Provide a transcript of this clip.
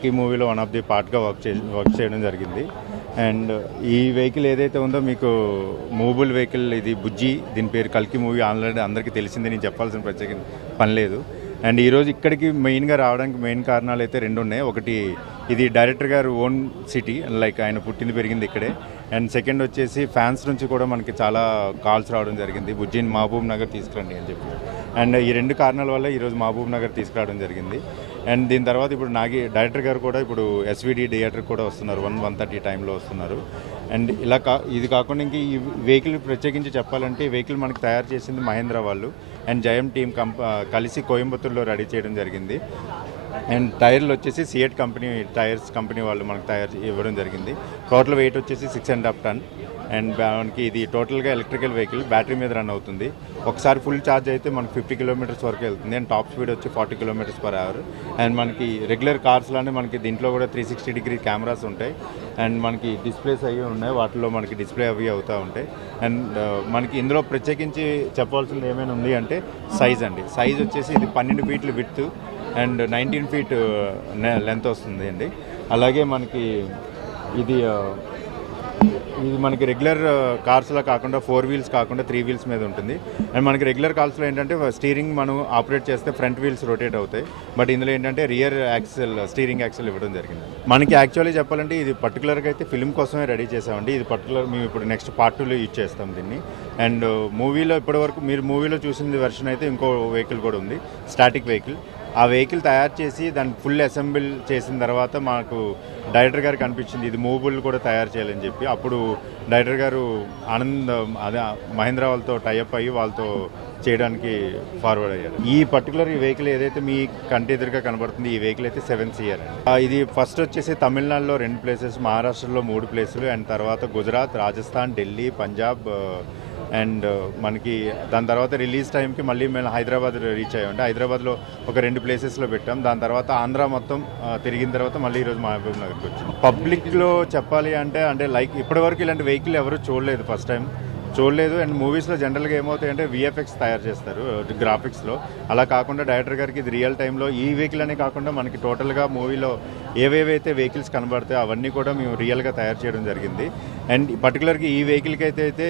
కల్కి మూవీలో one of the పార్ట్గా work చేయడం జరిగింది. అండ్ ఈ వెహికల్ ఏదైతే ఉందో మీకు మూవబుల్ వెహికల్, ఇది బుజ్జి, దీని పేరు కల్కి మూవీ ఆల్రెడీ అందరికీ తెలిసిందే, నేను చెప్పాల్సిన ప్రత్యేక పని లేదు. అండ్ ఈరోజు ఇక్కడికి మెయిన్గా రావడానికి మెయిన్ కారణాలు అయితే రెండు ఉన్నాయి. ఒకటి, ఇది డైరెక్టర్ గారు ఓన్ సిటీ, లైక్ ఆయన పుట్టింది పెరిగింది ఇక్కడే. అండ్ సెకండ్ వచ్చేసి ఫ్యాన్స్ నుంచి కూడా మనకి చాలా కాల్స్ రావడం జరిగింది, బుజ్జిని మహబూబ్ నగర్ తీసుకురండి అని చెప్పి. అండ్ ఈ రెండు కారణాల వల్ల ఈరోజు మహబూబ్ నగర్ తీసుకురావడం జరిగింది. అండ్ దీని తర్వాత ఇప్పుడు డైరెక్టర్ గారు కూడా ఇప్పుడు ఎస్విడి థియేటర్ కూడా వస్తున్నారు, 1:30 టైంలో వస్తున్నారు. అండ్ ఇది కాకుండా ఇంక ఈ వెహికల్ ప్రత్యేకించి చెప్పాలంటే, ఈ వెహికల్ మనకి తయారు చేసింది మహేంద్ర వాళ్ళు అండ్ జయం టీమ్ కలిసి కోయంబత్తూరులో రెడీ చేయడం జరిగింది. అండ్ టైర్లు వచ్చేసి సిఎట్ కంపెనీ టైర్స్ కంపెనీ వాళ్ళు మనకు ఇవ్వడం జరిగింది. టోటల్ వెయిట్ వచ్చేసి 6.5 టన్. అండ్ మనకి ఇది టోటల్గా ఎలక్ట్రికల్ వెహికల్, బ్యాటరీ మీద రన్ అవుతుంది. ఒకసారి ఫుల్ ఛార్జ్ అయితే మనకి 50 కిలోమీటర్స్ వరకు వెళ్తుంది. అండ్ టాప్ స్పీడ్ వచ్చి 40 km/h. అండ్ మనకి రెగ్యులర్ కార్స్లోనే మనకి దీంట్లో కూడా 360-degree కెమెరాస్ ఉంటాయి. అండ్ మనకి డిస్ప్లేస్ అవి ఉన్నాయి, వాటిలో మనకి డిస్ప్లే అవి అవుతూ ఉంటాయి. అండ్ మనకి ఇందులో ప్రత్యేకించి చెప్పాల్సింది ఏమైనా ఉంది అంటే సైజ్ అండి. సైజ్ వచ్చేసి ఇది 12 ఫీట్లు విడ్త్ అండ్ 19 ఫీట్ లెంత్ వస్తుంది అండి. అలాగే మనకి ఇది మనకి రెగ్యులర్ కార్స్లో కాకుండా 4 వీల్స్ కాకుండా 3 వీల్స్ మీద ఉంటుంది. అండ్ మనకి రెగ్యులర్ కార్స్లో ఏంటంటే స్టీరింగ్ మనం ఆపరేట్ చేస్తే ఫ్రంట్ వీల్స్ రొటేట్ అవుతాయి. బట్ ఇందులో ఏంటంటే రియర్ స్టీరింగ్ యాక్సెల్ ఇవ్వడం జరిగింది. మనకి యాక్చువల్లీ చెప్పాలంటే ఇది పర్టికులర్గా అయితే ఫిల్మ్ కోసమే రెడీ చేసామండి. ఇది పర్టికులర్ మేము ఇప్పుడు నెక్స్ట్ పార్ట్ 2లో యూజ్ చేస్తాం దీన్ని. అండ్ మూవీలో ఇప్పటివరకు మీరు మూవీలో చూసిన వెర్షన్ అయితే ఇంకో వెహికల్ కూడా ఉంది, స్టాటిక్ వెహికల్. ఆ వెహికల్ తయారు చేసి దాన్ని ఫుల్ అసెంబుల్ చేసిన తర్వాత మాకు డైరెక్టర్ గారికి అనిపించింది ఇది మూవబుల్ కూడా తయారు చేయాలని చెప్పి. అప్పుడు డైరెక్టర్ గారు అదే మహేంద్ర వాళ్ళతో టైఅప్ అయ్యి వాళ్ళతో చేయడానికి ఫార్వర్డ్ అయ్యారు. ఈ పర్టికులర్ ఈ వెహికల్ ఏదైతే మీ కంటి ఎదురుగా కనబడుతుంది, ఈ వెహికల్ అయితే 7 Series. ఇది ఫస్ట్ వచ్చేసి తమిళనాడులో 2 ప్లేసెస్, మహారాష్ట్రలో 3 ప్లేసులు, అండ్ తర్వాత గుజరాత్, రాజస్థాన్, ఢిల్లీ, పంజాబ్. అండ్ మనకి దాని తర్వాత రిలీజ్ టైంకి మళ్ళీ మేము హైదరాబాద్ రీచ్ అయ్యామంటే హైదరాబాద్లో ఒక 2 ప్లేసెస్లో పెట్టాం. దాని తర్వాత ఆంధ్ర మొత్తం తిరిగిన తర్వాత మళ్ళీ ఈరోజు మహబూబ్ నగర్కి వచ్చాం. పబ్లిక్లో చెప్పాలి అంటే లైక్ ఇప్పటివరకు ఇలాంటి వెహికల్ ఎవరు చూడలేదు, ఫస్ట్ టైం చూడలేదు. అండ్ మూవీస్లో జనరల్గా ఏమవుతాయంటే విఎఫ్ఎక్స్ తయారు చేస్తారు గ్రాఫిక్స్లో, అలా కాకుండా డైరెక్టర్ గారికి ఇది రియల్ టైంలో ఈ వెహికల్ అనే కాకుండా మనకి టోటల్గా మూవీలో ఏవేవైతే వెహికల్స్ కనబడతాయో అవన్నీ కూడా మేము రియల్గా తయారు చేయడం జరిగింది. అండ్ పర్టికులర్గా ఈ వెహికల్కి అయితే